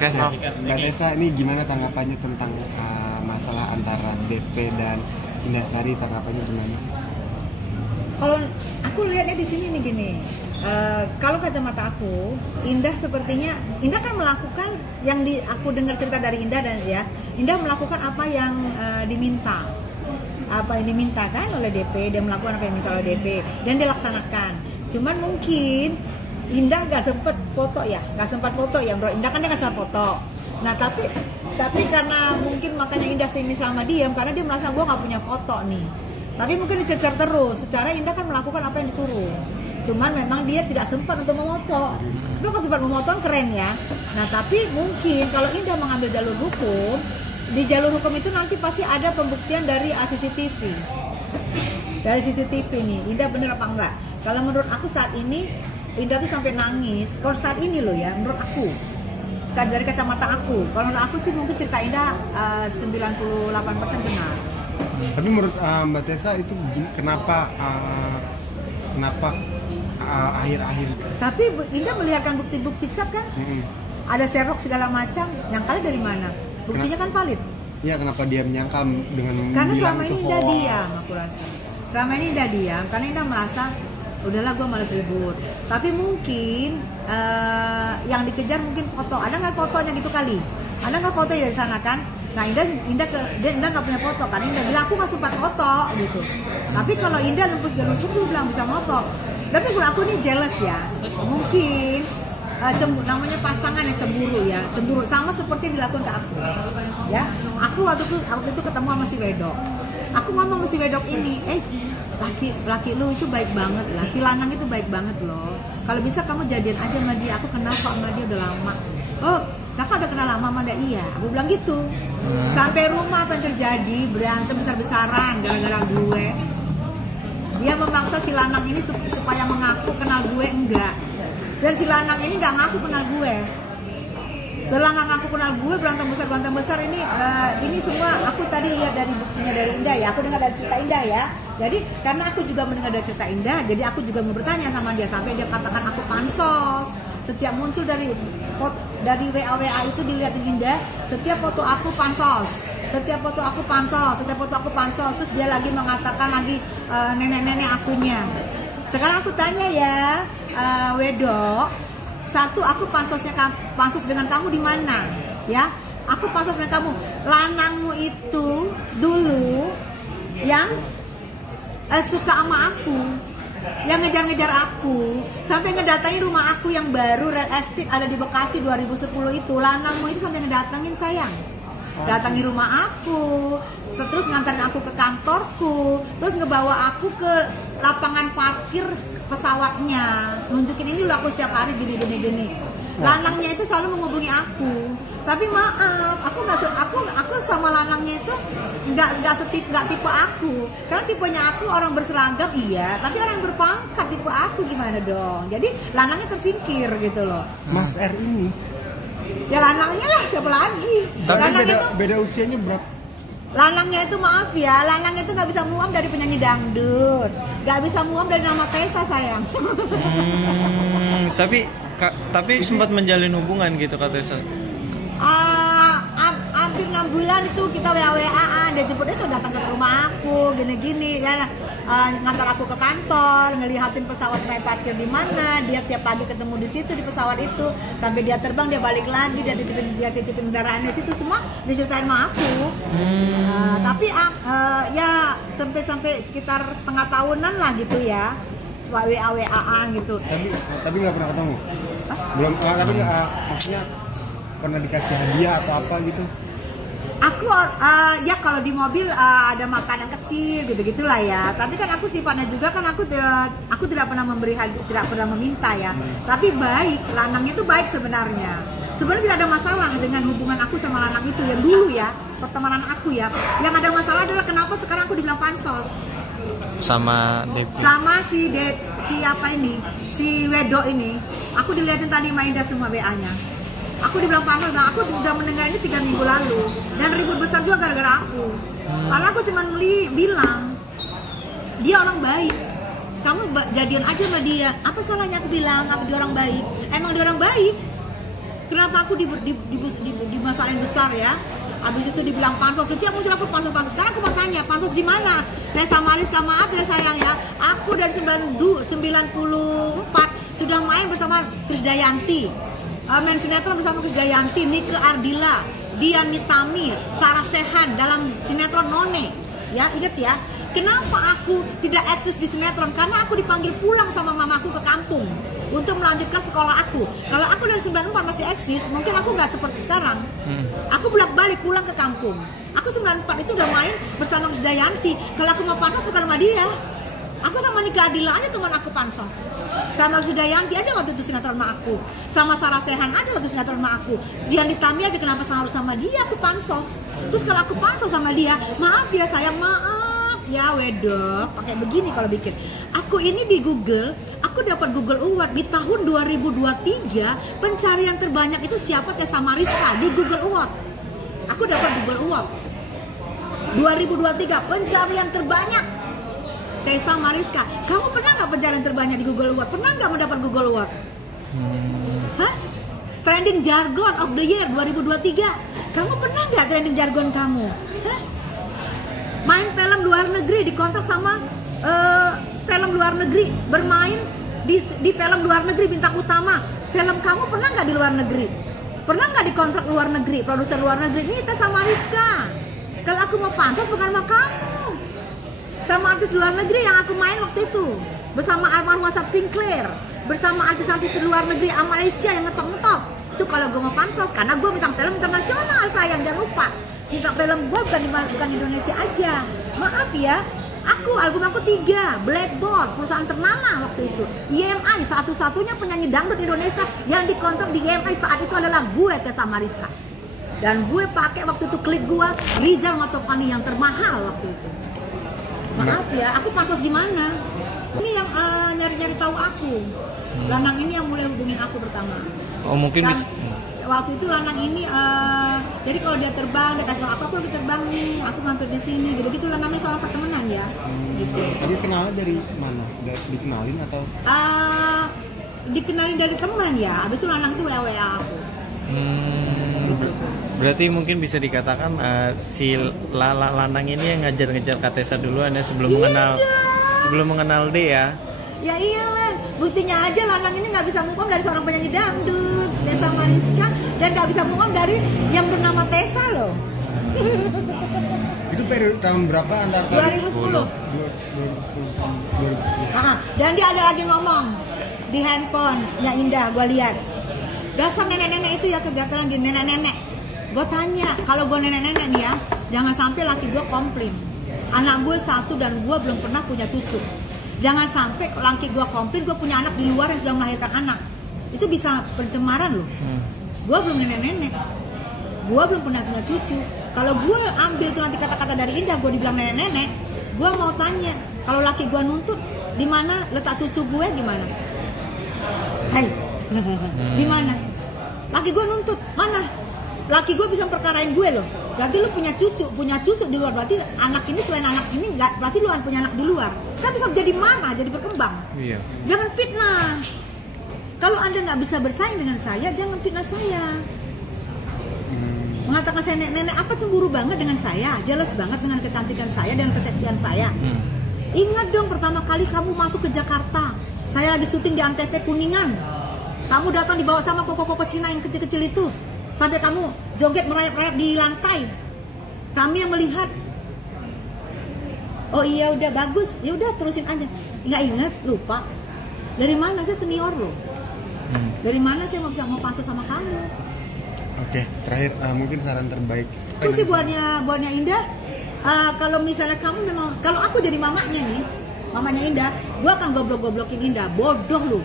Mbak Tessa, ini gimana tanggapannya tentang masalah antara DP dan Indah Sari, tanggapannya gimana? Kalau aku lihatnya di sini nih gini, kalau kacamata aku, Indah kan melakukan yang aku dengar cerita dari Indah dan ya, Indah melakukan apa yang diminta, kan oleh DP, dia melakukan apa yang diminta oleh DP dan dia laksanakan. Cuman mungkin Indah nggak sempat foto ya, bro. Indah kan dia nggak sempat foto. Nah tapi karena mungkin makanya Indah sini selama diam karena dia merasa gue nggak punya foto nih. Tapi mungkin dicecer terus. Secara Indah kan melakukan apa yang disuruh. Cuman memang dia tidak sempat untuk memoto. Cuma kalau sempat memoto kan keren ya. Nah tapi mungkin kalau Indah mengambil jalur hukum, di jalur hukum itu nanti pasti ada pembuktian dari CCTV. Dari CCTV nih, Indah bener apa enggak? Kalau menurut aku saat ini Indah tuh sampai nangis. Kalau saat ini loh ya, menurut aku, dari kacamata aku, kalau menurut aku sih mungkin cerita Indah 98% benar. Tapi menurut Mbak Tessa itu kenapa akhir-akhir? Tapi Indah melihatkan bukti-bukti cat kan? Ada serok segala macam. Yang kali dari mana? Buktinya kan valid. Iya, kenapa dia menyangkal dengan karena selama ini Indah diam, aku rasa. Selama ini Indah diam karena Indah merasa udahlah gue malas ribut. Tapi mungkin yang dikejar mungkin foto. Ada nggak fotonya gitu kali? Ada nggak foto dari sana kan? Nah Indah nggak punya foto karena Indah bilang aku nggak sempat foto gitu. Tapi kalau Indah nembus jalur hukum dia bilang bisa foto. Tapi kalau aku nih jealous ya. Mungkin namanya pasangan yang cemburu sama seperti yang dilakukan ke aku. Ya, aku waktu itu ketemu sama si Wedok. Aku ngomong sama si Wedok ini, laki lu itu baik banget lah, si lanang itu baik banget loh. Kalau bisa kamu jadian aja sama dia, aku kenal kok sama dia udah lama. Oh, kakak udah kenal lama sama dia? Iya, aku bilang gitu. Sampai rumah apa yang terjadi, berantem besar-besaran gara-gara gue. Dia memaksa si lanang ini supaya mengaku kenal gue, enggak. Dan si lanang ini nggak ngaku kenal gue. Setelah nggak ngaku kenal gue, berantem besar ini semua aku tadi lihat dari buktinya dari Indah ya. Aku dengar dari cerita Indah ya. Jadi karena aku juga mendengar dari cerita Indah, jadi aku juga mau bertanya sama dia sampai dia katakan aku pansos. Setiap muncul dari WA itu dilihatin Indah, setiap foto aku pansos. Terus dia lagi mengatakan nenek-nenek akunya. Sekarang aku tanya ya, Wedok, satu aku pansos dengan kamu di mana? Ya, aku pansos dengan kamu. Lanangmu itu dulu yang suka sama aku, yang ngejar-ngejar aku, sampai ngedatangin rumah aku yang baru real estate ada di Bekasi 2010 itu. Lanangmu itu sampai ngedatangin sayang. Datangi rumah aku, terus nganterin aku ke kantorku, terus ngebawa aku ke lapangan parkir pesawatnya, nunjukin ini loh aku setiap hari gini. Lanangnya itu selalu menghubungi aku, tapi maaf, aku sama lanangnya itu nggak tipe aku, karena tipenya aku orang berseragam iya, tapi orang berpangkat tipe aku gimana dong? Jadi lanangnya tersingkir gitu loh. Mas R ini. Ya lanangnya lah, siapa lagi? Tapi beda usianya berapa? Lanangnya itu maaf ya, lanangnya itu nggak bisa muam dari penyanyi dangdut, nggak bisa muam dari nama Tessa sayang. Tapi sempat menjalin hubungan gitu Kak Tessa? Hampir 6 bulan itu kita WA-WA-an, dia jemput itu datang ke rumah aku, gini-gini ya. Ngantar aku ke kantor, ngelihatin pesawat main parkir di mana, dia tiap pagi ketemu di situ di pesawat itu, sampai dia terbang dia balik lagi, dia titipin kendaraannya situ, semua diceritain sama aku. Tapi ya sampai sekitar setengah tahunan lah gitu ya, coba WA-WA-an gitu. Tapi nggak pernah ketemu? Belum, tapi maksudnya pernah dikasih hadiah atau apa gitu? Aku ya kalau di mobil ada makanan kecil gitu-gitulah ya. Tapi kan aku sifatnya juga kan aku tidak pernah memberi hadiah, tidak pernah meminta ya. Tapi baik, lanangnya itu baik sebenarnya. Sebenarnya tidak ada masalah dengan hubungan aku sama lanang itu yang dulu ya, pertemanan aku ya. Yang ada masalah adalah kenapa sekarang aku dibilang pansos. Sama Devi. Sama si Wedok ini. Aku dilihatin tadi sama Indah semua WA-nya. Aku dibilang pansos, aku udah mendengar ini 3 minggu lalu. Dan ribut besar juga gara-gara aku. Karena aku cuma bilang, dia orang baik. Kamu jadian aja sama dia. Apa salahnya aku bilang, dia orang baik. Emang dia orang baik. Kenapa aku dimasalahin besar ya? Habis itu dibilang pansos, setiap muncul aku pansos. Sekarang aku mau tanya, pansos di mana? Tessa Mariska, maaf ya sayang ya, aku dari 94 sudah main bersama Krisdayanti, main sinetron bersama Krisdayanti, Nike Ardila, Dian Nitami, Sarah Sehan dalam sinetron None. Ya, ingat ya. Kenapa aku tidak eksis di sinetron? Karena aku dipanggil pulang sama mamaku ke kampung untuk melanjutkan sekolah aku. Kalau aku dari 94 masih eksis, mungkin aku nggak seperti sekarang. Aku bolak-balik pulang ke kampung. Aku 94 itu udah main bersama Krisdayanti. Kalau aku mau pansos bukan sama dia. Aku sama Nika Adila aja teman aku pansos. Sama Krisdayanti aja waktu itu sinetron sama aku. Sama Sarah Sehan aja waktu sinetron sama aku. Dian Nitami aja kenapa harus sama dia aku pansos. Terus kalau aku pansos sama dia, maaf ya sayang, maaf. Ya wedok, pakai begini kalau bikin. Aku ini di Google, aku dapat Google Award di tahun 2023. Pencarian terbanyak itu siapa? Tessa Mariska di Google Award. Aku dapat Google Award 2023, pencarian terbanyak Tessa Mariska. Kamu pernah nggak pencarian terbanyak di Google Award? Pernah nggak mendapat Google Award? Hah? Trending jargon of the year 2023. Kamu pernah nggak trending jargon kamu? Hah? Main film luar negeri, dikontrak sama film luar negeri, bermain di film luar negeri, bintang utama. Film kamu pernah nggak di luar negeri? Pernah nggak dikontrak luar negeri, produser luar negeri? Ini Tessa Mariska. Kalau aku mau pansos bukan sama kamu, sama artis luar negeri yang aku main waktu itu, bersama almarhum Asap Sinclair, bersama artis-artis luar negeri Malaysia yang ngetop-ngetop. Itu kalau gue mau pansos, karena gue bintang film internasional sayang, jangan lupa. Bintang film gue bukan Indonesia aja. Maaf ya, album aku 3, Blackboard, perusahaan ternama waktu itu. EMI, satu-satunya penyanyi dangdut Indonesia yang dikontrak di EMI saat itu adalah gue, Tessa Mariska. Dan gue pakai waktu itu klip gue Rizal Matovani yang termahal waktu itu. Maaf ya, aku pansos di mana? Ini yang nyari-nyari tahu aku. Lanang ini yang mulai hubungin aku pertama. Oh mungkin bisa. Waktu itu Lanang ini, jadi kalau dia terbang, dia kasih tau aku lagi terbang nih, aku mampir di sini, gitu-gitu lah, namanya soal pertemanan ya. Gitu. Tapi kenal dari mana? Dikenalin atau? Dikenalin dari teman ya. Abis itu Lanang itu WA aku. Gitu. Berarti mungkin bisa dikatakan si Lanang ini yang ngejar Kak Tessa duluan ya sebelum mengenal dia. Ya iyalah, buktinya aja Lanang ini nggak bisa move on dari seorang penyanyi dangdut, Tessa Mariska, dan nggak bisa move on dari yang bernama Tessa loh. Itu periode tahun berapa antara 2010. 2010. Dan dia ada lagi ngomong di handphonenya Indah, gue lihat. Dasar nenek-nenek itu ya kegatelan di nenek-nenek. Gue tanya, kalau gue nenek-nenek nih ya, jangan sampai laki gue komplain. Anak gue 1 dan gue belum pernah punya cucu. Jangan sampai laki gue komplain gue punya anak di luar yang sudah melahirkan anak. Itu bisa pencemaran loh. Gue belum nenek-nenek, gue belum pernah punya cucu. Kalau gue ambil tuh nanti kata-kata dari Indah, gue dibilang nenek-nenek, gue mau tanya, kalau laki gue nuntut, di mana letak cucu gue gimana? Hai, di mana? Laki gue nuntut, mana? Laki gue bisa perkarain gue loh. Berarti lu punya cucu di luar. Berarti anak ini selain anak ini nggak, berarti lu punya anak di luar. Kan bisa jadi marah, jadi berkembang. Iya. Jangan fitnah. Kalau Anda nggak bisa bersaing dengan saya, jangan fitnah saya. Mengatakan saya nenek apa, cemburu banget dengan saya, jelas banget dengan kecantikan saya dan keseksian saya. Ingat dong, pertama kali kamu masuk ke Jakarta, saya lagi syuting di Antv Kuningan. Kamu datang dibawa sama koko-koko Cina yang kecil-kecil itu. Sampai kamu joget merayap-rayap di lantai. Kami yang melihat. Oh iya udah bagus, ya udah terusin aja. Nggak ingat, lupa. Dari mana saya senior loh? Dari mana saya mau pansos sama kamu? Oke, terakhir mungkin saran terbaik. Itu sih buatnya Indah. Kalau misalnya kamu memang, kalau aku jadi mamanya nih, mamanya Indah, gua akan goblok-goblokin Indah. Bodoh lu.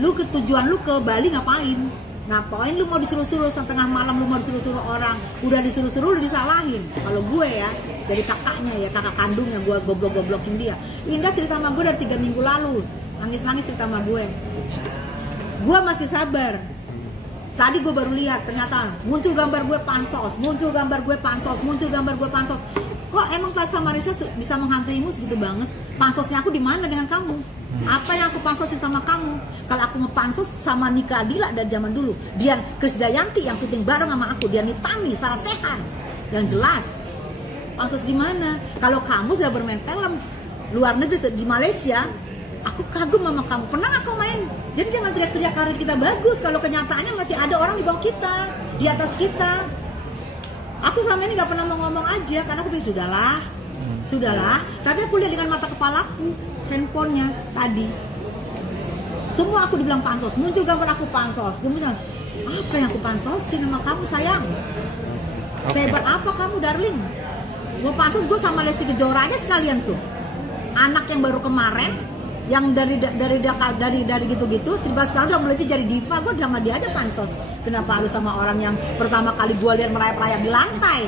Lu tujuan lu ke Bali ngapain? Ngapain lu mau disuruh-suruh setengah malam, lu mau disuruh-suruh orang, udah disuruh-suruh lu disalahin. Kalau gue ya, dari kakaknya ya, kakak kandungnya gue goblok-goblokin dia. Indah cerita sama gue dari 3 minggu lalu, nangis-nangis cerita sama gue. Gue masih sabar. Tadi gue baru lihat, ternyata muncul gambar gue pansos. Kok emang Tessa Mariska bisa menghantuimu segitu banget? Pansosnya aku di mana dengan kamu? Apa yang aku pansosin sama kamu? Kalau aku ngepansos sama Nika Adila dari zaman dulu, Dian Krisdayanti yang syuting bareng sama aku, Dian Nitami, Sarah Sechan, yang jelas. Pansos di mana? Kalau kamu sudah bermain film luar negeri di Malaysia, aku kagum sama kamu. Pernah aku main? Jadi jangan teriak-teriak karir kita bagus kalau kenyataannya masih ada orang di bawah kita, di atas kita. Aku selama ini nggak pernah mau ngomong aja karena aku pikir sudahlah. Tapi aku lihat dengan mata kepalaku, handphonenya tadi. Semua aku dibilang pansos, muncul gambar aku pansos. Gue bilang, apa yang aku pansosin sama kamu sayang? Sehebat apa kamu darling? Gue pansos gue sama Lesti Kejora aja sekalian tuh. Anak yang baru kemarin, yang dari gitu-gitu, tiba tiba sekarang udah mulai jadi diva. Gue sama dia aja pansos. Kenapa harus sama orang yang pertama kali gue lihat merayap-rayap di lantai?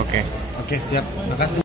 Oke. Oke, siap. Makasih.